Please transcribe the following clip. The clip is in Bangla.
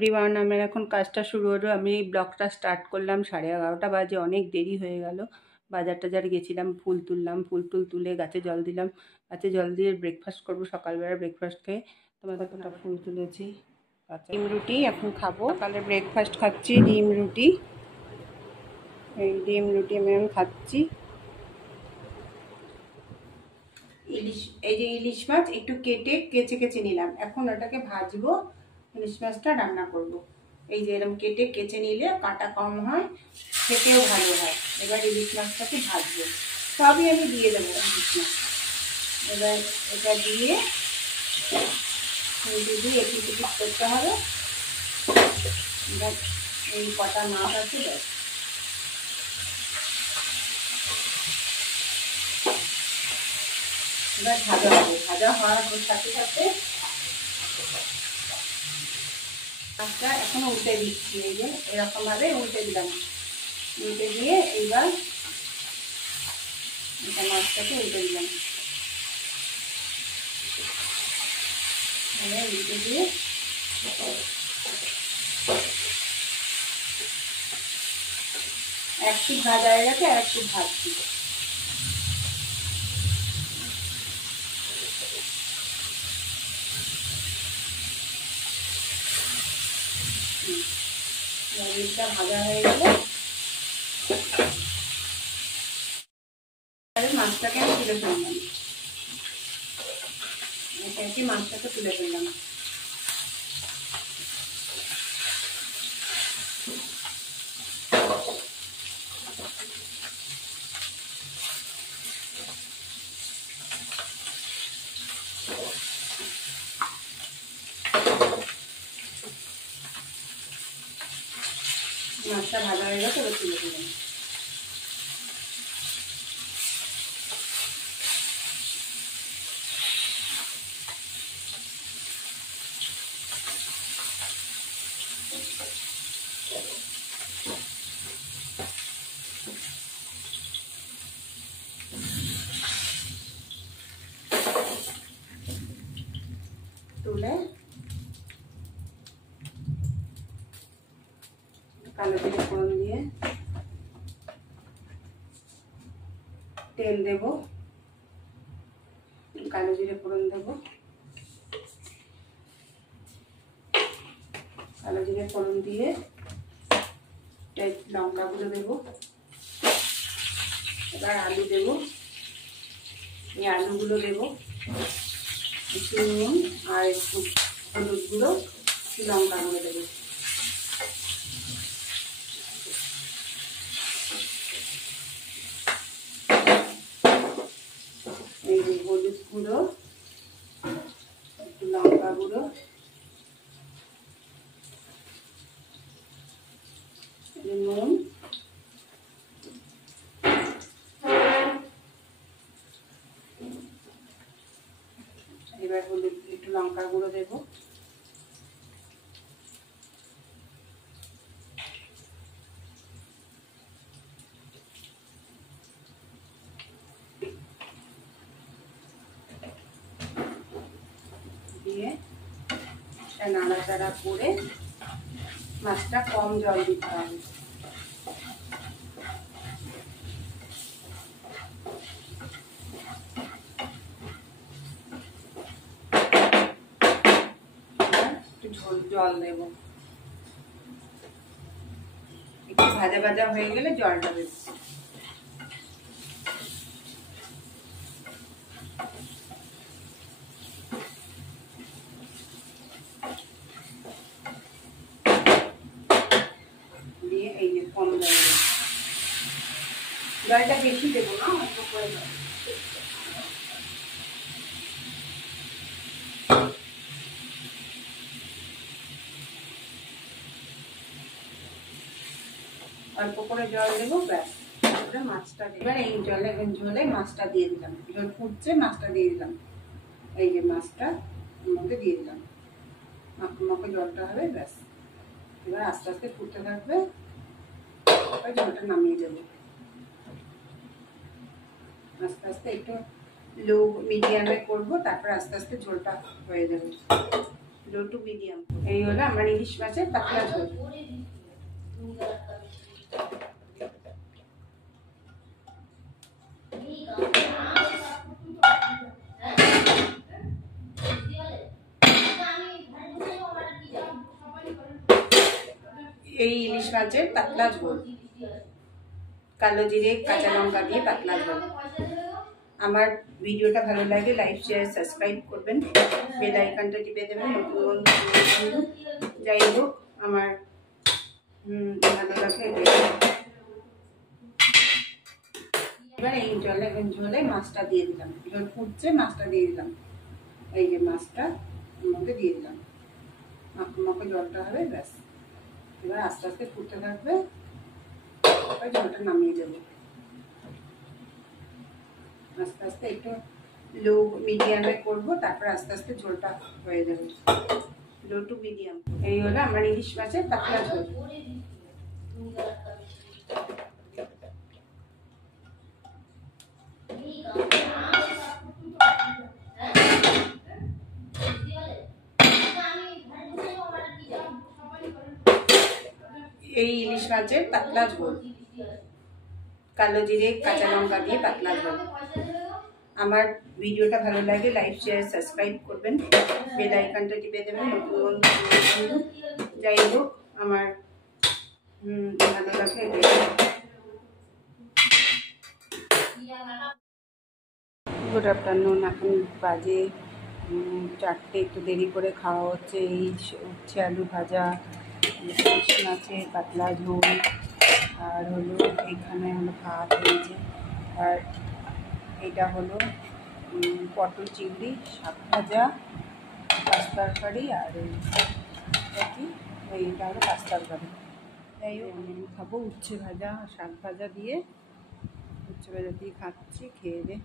এভরিওয়ান, আমার এখন কাজটা শুরু হলো। আমি ব্লগটা স্টার্ট করলাম 11:30 বাজে, অনেক দেরি হয়ে গেল। বাজার টাজার গেছিলাম, ফুল তুললাম, ফুল তুলে গাছে জল দিলাম। গাছে জল দিয়ে ব্রেকফাস্ট করবো, সকালবেলা ব্রেকফাস্ট খেয়ে তোমাদের কতটা ফুল তুলেছি। ডিম রুটি এখন খাবো, সকালে ব্রেকফাস্ট খাচ্ছি ডিম রুটি। এই ডিম রুটি আমি এখন খাচ্ছি। ইলিশ, এই যে ইলিশ মাছ একটু কেচে নিলাম, এখন ওটাকে ভাজবো, ইলিশ মাছটা রান্না করব। এই যে এরকম কেচে নিলে কাঁটা কম হয়, খেতেও ভালো হয়। এবার ইলিশ মাছটাকে ভাজবো, সবই আমি দিয়ে দেবো ইলিশ মাছ। এবার এটা দিয়ে একটু করতে হবে। এবার এই কটা মাছ আছে, ব্যাস। এবার ভাজা হবে, ভাজা হওয়ার সাথে সাথে মাছটা এখন উল্টে দিচ্ছি। এই যে এরকম ভাবে উল্টে দিলাম, উল্টে দিয়ে এইবার এটা মাছটাকে উল্টে দিলাম। উল্টে দিয়ে একটু ভাজা হয়ে গেছে, আর একটু ভাজছি। মরিচটা ভাজা হয়ে গেলে মাছটাকে আমি তুলে ফেললাম। মাছটাকে তুলে ফেললাম। মাছটা ভাজা হয়ে গেছে, এবার তুলে ফেললাম। তুলে কালো জিরে ফোড়ন দিয়ে তেল দেব, কালো জিরে ফোড়ন দেব, কালো জিরে ফোড়ন দিয়ে লঙ্কাগুলো দেবো। এবার আলু দেবো, এই আলুগুলো দেবো, একটু নুন আর একটু হলুদ গুঁড়ো, লঙ্কা গুঁড়ো দেবো। এই যে হলুদ গুঁড়ো, একটু লঙ্কা গুঁড়ো, নুন, এবার হলুদ একটু লঙ্কা গুঁড়ো দেবো। দিয়ে নাড়াচাড়া করে মাছটা কম জল দিতে হবে। জল দেবো, একটু ভাজা ভাজা হয়ে গেলে জলটা দেবো। দিয়ে এই যে কম জল দেবো, জলটা বেশি দেবো না, অল্প করে দেবো। অল্প করে জল দেবো, ব্যাস। মাছটা এবার এই ঝোলে মাছটা দিয়ে দিলাম, জল ফুটছে, মাছটা দিয়ে দিলাম। এই যে মাছটা মধ্যে দিয়ে দিলাম, মাখো জলটা হবে, ব্যাস। এবার আস্তে আস্তে ফুটতে থাকবে, জলটা নামিয়ে দেবো। আস্তে আস্তে একটু লো মিডিয়ামে করবো, তারপর আস্তে আস্তে ঝোলটা হয়ে যাবে। Low to medium. এই হলো আমার ইলিশ মাছের পাতলা ঝোল। এই ইলিশ মাছের পাতলা ঝোল, কালো জিরে কাঁচা লঙ্কা দিয়ে পাতলা ঝোল। আমার ভিডিওটা ভালো লাগে লাইক শেয়ার সাবস্ক্রাইব করবেন, বেল আইকনটা টিপে দেবেন নতুন বন্ধু। যাই হোক আমার ভালো লাগে। এবার এই ঝোলে মাছটা দিয়ে দিলাম, ঝোল ফুটছে মাছটা দিয়ে দিলাম। এই যে মাছটা মধ্যে দিয়ে দিলাম, মাখো জলটা হবে ব্যাস। এবার আস্তে আস্তে ফুটতে থাকবে, ঝোলটা নামিয়ে দেবো। আস্তে আস্তে একটু লো মিডিয়ামে করবো, তারপর আস্তে আস্তে ঝোলটা হয়ে যাবে। Low to medium. এই হলো আমার ইলিশ মাছের পাতলা ঝোল। এই ইলিশ মাছের পাতলা ঝোল, কালো জিরে কাঁচা লঙ্কা দিয়ে পাতলা ঝোল। আমার ভিডিওটা ভালো লাগে লাইক শেয়ার সাবস্ক্রাইব করবেন, বেল আইকনটা টিপে দেবেন নতুন বন্ধু। যাই হোক আমার ভালো লাগে। Good afternoon. এখন বাজে 4টে, একটু দেরি করে খাওয়া হচ্ছে। এই উচ্ছে আলু ভাজা, ইলিশ মাছের পাতলা ঝোল, আর হলো এখানে হলো ভাত হয়েছে, আর এটা হলো পটল চিংড়ি, শাক ভাজা, পাঁচ তরকারি, আর কি এইটা হলো পাঁচ তরকারি। যাই হোক আমি খাবো উচ্ছে ভাজা শাক ভাজা দিয়ে, উচ্ছে ভাজা দিয়ে খাচ্ছি। খেয়ে দিয়ে